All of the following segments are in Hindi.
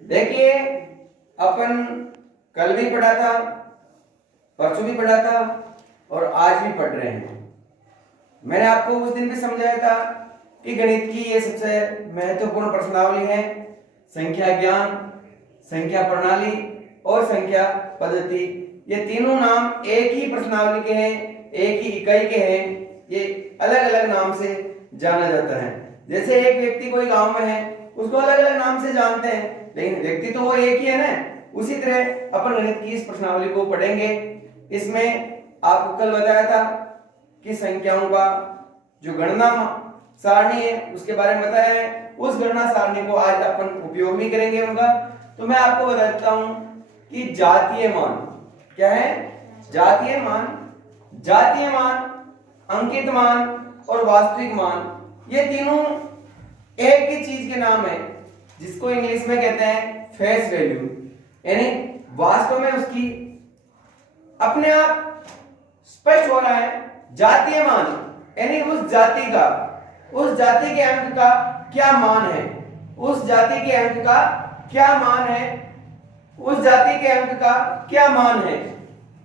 देखिए, अपन कल भी पढ़ा था, परसों भी पढ़ा था और आज भी पढ़ रहे हैं। मैंने आपको उस दिन भी समझाया था कि गणित की ये सबसे महत्वपूर्ण प्रश्नावली है संख्या ज्ञान, संख्या प्रणाली और संख्या पद्धति। ये तीनों नाम एक ही प्रश्नावली के हैं, एक ही इकाई के हैं, ये अलग अलग नाम से जाना जाता है। जैसे एक व्यक्ति कोई गांव में है, उसको अलग अलग नाम से जानते हैं, लेकिन व्यक्ति तो वो एक ही है ना। उसी तरह अपन गणित की इस प्रश्नावली को पढ़ेंगे। इसमें आपको कल बताया था कि संख्याओं का जो गणना सारणी है उसके बारे में बताया है। उस गणना सारणी को आज अपन उपयोग भी करेंगे उनका। तो मैं आपको बता देता हूं कि जातीय मान क्या है। जातीय मान, जातीय मान, अंकित मान और वास्तविक मान, ये तीनों एक ही चीज के नाम है, जिसको इंग्लिश में कहते हैं फेस वैल्यू, यानी वास्तव में उसकी अपने आप स्पष्ट हो रहा है। जातीय मान यानी उस जाति का, उस जाति के अंक का क्या मान है, उस जाति के अंक का क्या मान है, उस जाति के अंक का क्या मान है।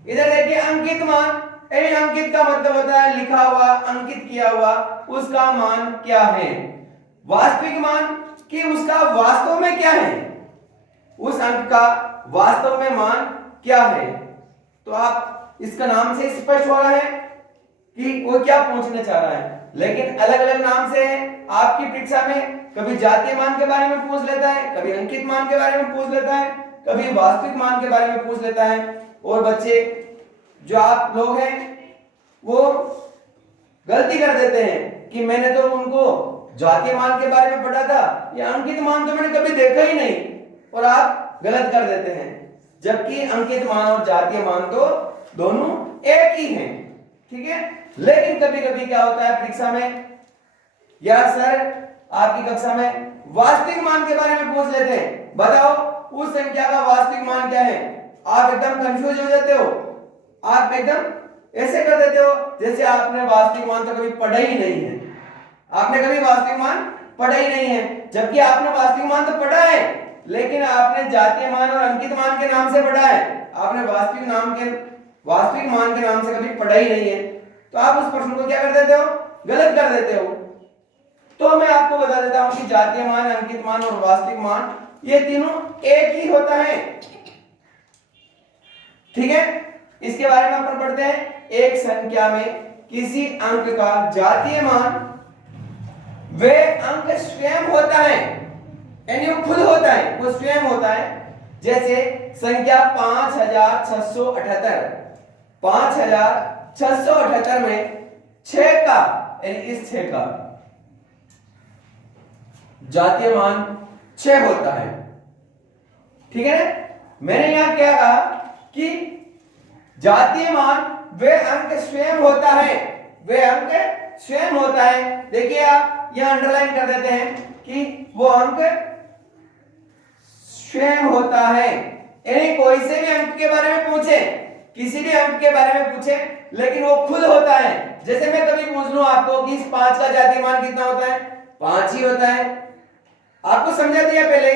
इधर देखिए अंकित मान, यानी अंकित का मतलब होता है लिखा हुआ, अंकित किया हुआ, उसका मान क्या है। वास्तविक मान कि उसका वास्तव में क्या है, उस अंक का वास्तव में मान क्या है। तो आप इसका नाम से स्पष्ट हो रहा है कि वो क्या पूछना चाह रहा है। लेकिन अलग अलग नाम से है। आपकी परीक्षा में कभी जातीय मान के बारे में पूछ लेता है, कभी अंकित मान के बारे में पूछ लेता है, कभी वास्तविक मान के बारे में पूछ लेता है। और बच्चे जो आप लोग हैं वो गलती कर देते हैं कि मैंने तो उनको जातीय मान के बारे में पढ़ा था, या अंकित मान तो मैंने कभी देखा ही नहीं, और आप गलत कर देते हैं। जबकि अंकित मान और जातीय मान तो दोनों एक ही हैं, ठीक है। लेकिन कभी कभी क्या होता है परीक्षा में, या सर आपकी कक्षा में वास्तविक मान के बारे में पूछ लेते हैं, बताओ उस संख्या का वास्तविक मान क्या है। आप एकदम कंफ्यूज हो जाते हो, आप एकदम ऐसे कर देते हो जैसे आपने वास्तविक मान तो कभी पढ़ा ही नहीं है। आपने कभी वास्तविक मान पढ़ा ही नहीं है, जबकि आपने वास्तविक मान तो पढ़ा है, लेकिन आपने जातीय मान और अंकित मान के नाम से पढ़ा है। आपने वास्तविक मान के नाम से कभी पढ़ा ही नहीं है। तो आप उस प्रश्न को क्या कर देते हो, गलत कर देते हो। तो मैं आपको बता देता हूं कि जातीय मान, अंकित मान और वास्तविक मान ये तीनों एक ही होता है, ठीक है। इसके बारे में अपन पढ़ते हैं। एक संख्या में किसी अंक का जातीय मान वे अंक स्वयं होता है, यानी वो खुद होता है, वो स्वयं होता है। जैसे संख्या 5678, 5678 में 6 का, यानी इस 6 का जातीय मान 6 होता है, ठीक है। मैंने यहां क्या कहा कि जातीय मान वे अंक स्वयं होता है, वे अंक स्वयं होता है। देखिए आप यहां अंडरलाइन कर देते हैं कि वो अंक स्वयं होता है, यानी कोई से भी अंक के बारे में पूछे, किसी भी अंक के बारे में पूछे, लेकिन वो खुद होता है। जैसे मैं कभी पूछ लूं आपको कि इस 5 का जातीय मान कितना होता है, 5 ही होता है। आपको समझा दिया पहले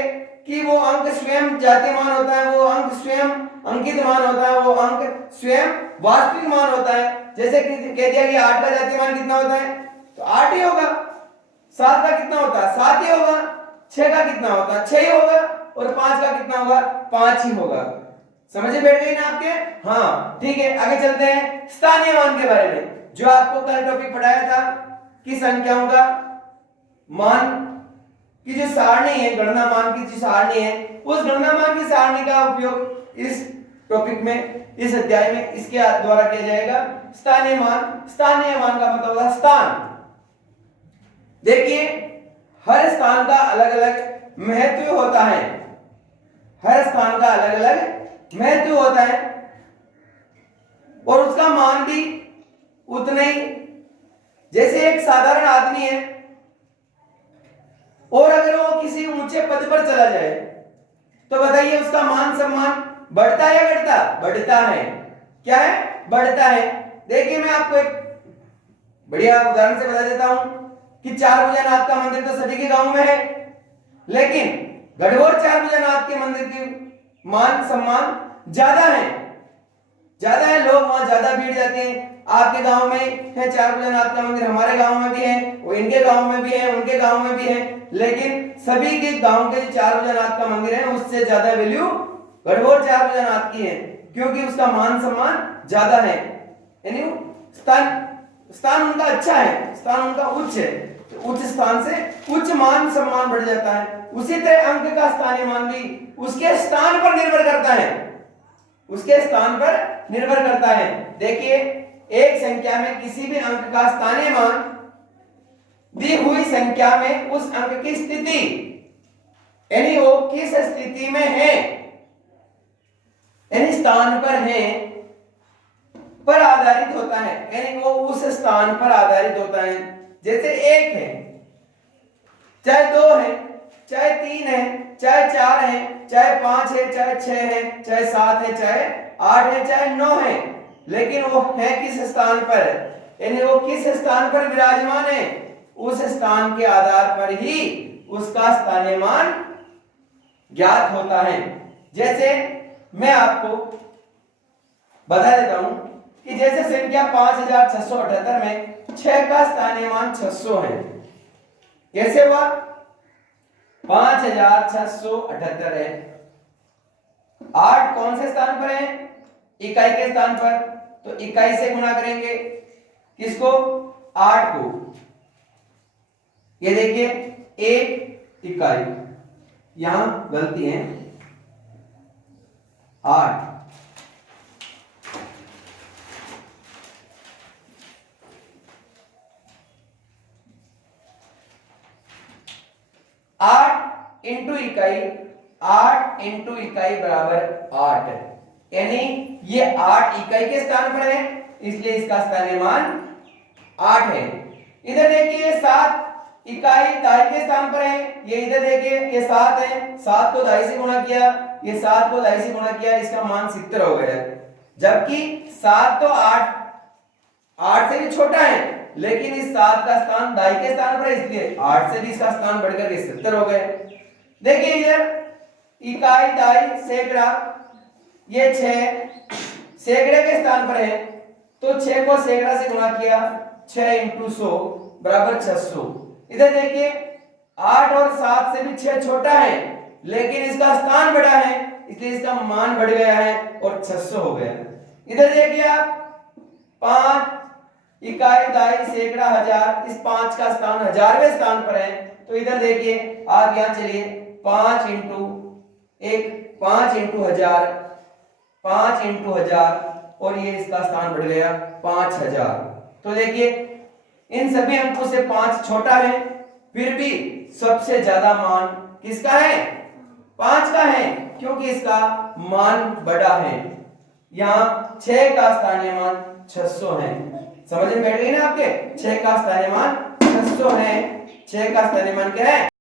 कि वो अंक स्वयं जातीय मान होता है, वो अंक स्वयं अंकित मान होता है, वो अंक स्वयं वास्तविक मान होता है। जैसे कि कह दिया कि 8 का जातीय मान कितना होता है, तो 8 ही होगा। 7 का कितना होता है, 7 ही होगा। 6 का कितना होता है, 6 ही होगा। और 5 का कितना होगा, 5 ही होगा। समझ में बैठ गई ना आपके? हाँ, ठीक है। आगे चलते हैं स्थानीय मान के बारे में, जो आपको कल टॉपिक पढ़ाया था कि संख्याओं का मान की जो सारणी है, गणना मान की जो सारणी है, उस गणना मान की सारणी का उपयोग इस टॉपिक में, इस अध्याय में इसके द्वारा किया जाएगा। स्थानीय मान, स्थानीय मान का मतलब होता है स्थान। देखिए हर स्थान का अलग अलग महत्व होता है, हर स्थान का अलग अलग महत्व होता है, और उसका मान भी उतना ही। जैसे एक साधारण आदमी है, और अगर वो किसी ऊंचे पद पर चला जाए तो बताइए उसका मान सम्मान बढ़ता है या घटता? बढ़ता है। क्या है? बढ़ता है। देखिए मैं आपको एक बढ़िया उदाहरण से बता देता हूं कि 4 भुजानाथ का मंदिर तो सभी के गांव में है, लेकिन गढ़बोर चार भुजानाथ के मंदिर की मान सम्मान ज्यादा है, लोग वहां ज्यादा भीड़ जाते हैं। आपके गांव में है चार भुजानाथ का मंदिर, हमारे गांव में भी है, वो इनके गांव में भी है, उनके गांव में भी है, लेकिन सभी के गांव के जो चार भुजानाथ का मंदिर है उससे ज्यादा वैल्यू गढ़बोर चार भुजानाथ की है, क्योंकि उसका मान सम्मान ज्यादा है, यानी स्थान उनका अच्छा है, स्थान उनका उच्च है, तो उच्च स्थान से उच्च मान सम्मान बढ़ जाता है। उसी तरह अंक का स्थानीय मान भी उसके स्थान पर निर्भर करता है, उसके स्थान पर निर्भर करता है। देखिए, एक संख्या में किसी भी अंक का स्थानीय मान दी हुई संख्या में उस अंक की स्थिति, यानी वो किस स्थिति में है, यानी स्थान पर है, पर आधारित होता है, यानी वो उस स्थान पर आधारित होता है। जैसे एक है, चाहे दो है, चाहे तीन है, चाहे चार है, चाहे पांच है, चाहे छह है, चाहे सात है, चाहे आठ है, चाहे नौ है, लेकिन वो है किस स्थान पर, यानी वो किस स्थान पर विराजमान है, उस स्थान के आधार पर ही उसका स्थानीय मान ज्ञात होता है। जैसे मैं आपको बता देता हूं कि जैसे संख्या 5678 में 6 का स्थानीय मान 600 है। कैसे हुआ? 5678 है, 8 कौन से स्थान पर है? इकाई के स्थान पर, तो इकाई से गुणा करेंगे किसको? 8 को। ये देखिए, एक इकाई, यहां गलती है, 8 8 इंटू इकाई, 8 इंटू इकाई बराबर 8, यानी ये 8 इकाई के स्थान पर है, इसलिए इसका स्थानीय मान 8 है। इधर देखिए 7 इकाई दाई के स्थान पर है, ये इधर देखिए ये 7 है, 7 को दाई से गुणा किया, ये 7 को दाई से गुणा किया, इसका मान 70 हो गया। जबकि 7 तो 8 से भी छोटा है, लेकिन इस 7 का स्थान दाई के स्थान पर है, इसलिए 8 से भी इसका स्थान बढ़कर के 70 हो गए। देखिए इधर इकाई दाई सैकड़ा, ये 6 सैकड़े के स्थान पर है, तो 6 को सैकड़ा से गुणा किया, 6 इंटू 100 बराबर 600। इधर देखिए 8 और 7 से भी 6 छोटा है, लेकिन इसका स्थान बड़ा है, इसलिए इसका मान बढ़ गया है और 600 हो गया। इधर देखिए आप 5 इकाई दाई सैकड़ा हजार, इस 5 का स्थान 1000वें स्थान पर है, तो इधर देखिए आप यहां चलिए 5 इंटू 1000, 5 इंटू 1000, और ये इसका स्थान बढ़ गया 5000। तो देखिए इन सभी अंकों से 5 छोटा है, फिर भी सबसे ज्यादा मान किसका है? 5 का है, क्योंकि इसका मान बड़ा है। यहां 6 का स्थानीय मान 600 है। समझ में बैठ गई ना आपके? 6 का स्थानीय मान 600 है। 6 का स्थानीय मान क्या है?